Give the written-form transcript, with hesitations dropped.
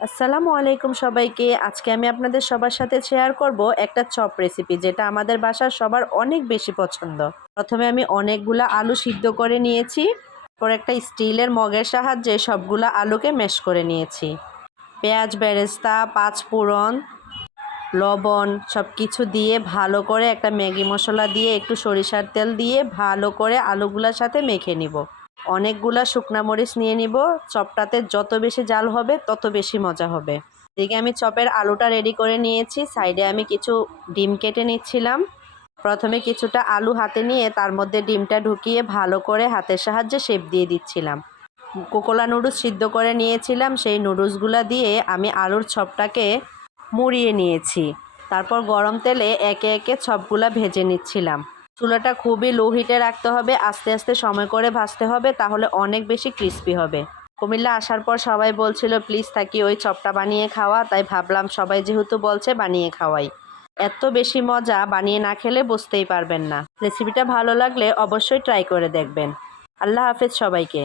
আসসালামু আলাইকুম সবাইকে। আজকে আমি আপনাদের সবার সাথে শেয়ার করব একটা চপ রেসিপি, যেটা আমাদের বাসার সবার অনেক বেশি পছন্দ। প্রথমে আমি অনেকগুলা আলু সিদ্ধ করে নিয়েছি। পরে একটা স্টিলের মগের সাহায্যে সবগুলা আলুকে ম্যাশ করে নিয়েছি। পেঁয়াজ, বেরেস্তা, পাঁচফোড়ন, লবণ সব কিছু দিয়ে ভালো করে, একটা ম্যাগি মশলা দিয়ে, একটু সরিষার তেল দিয়ে ভালো করে আলুগুলার সাথে মেখে নিব। অনেকগুলা শুকনা মরিচ নিয়ে নিব। চপটাতে যত বেশি জাল হবে তত বেশি মজা হবে। এদিকে আমি চপের আলুটা রেডি করে নিয়েছি। সাইডে আমি কিছু ডিম কেটে নিচ্ছিলাম। প্রথমে কিছুটা আলু হাতে নিয়ে তার মধ্যে ডিমটা ঢুকিয়ে ভালো করে হাতের সাহায্যে শেপ দিয়ে দিচ্ছিলাম। কোকোলা নুডলস সিদ্ধ করে নিয়েছিলাম, সেই নুডলসগুলা দিয়ে আমি আলুর চপটাকে মুড়িয়ে নিয়েছি। তারপর গরম তেলে একে একে চপগুলা ভেজে নিচ্ছিলাম। চুলাটা খুবই লো হিটে রাখতে হবে, আস্তে আস্তে সময় করে ভাজতে হবে, তাহলে অনেক বেশি ক্রিস্পি হবে। কুমিল্লা আসার পর সবাই বলছিল প্লিজ থাকি ওই চপটা বানিয়ে খাওয়া, তাই ভাবলাম সবাই যেহেতু বলছে বানিয়ে খাওয়াই। এত বেশি মজা, বানিয়ে না খেলে বুঝতেই পারবেন না। রেসিপিটা ভালো লাগলে অবশ্যই ট্রাই করে দেখবেন। আল্লাহ হাফেজ সবাইকে।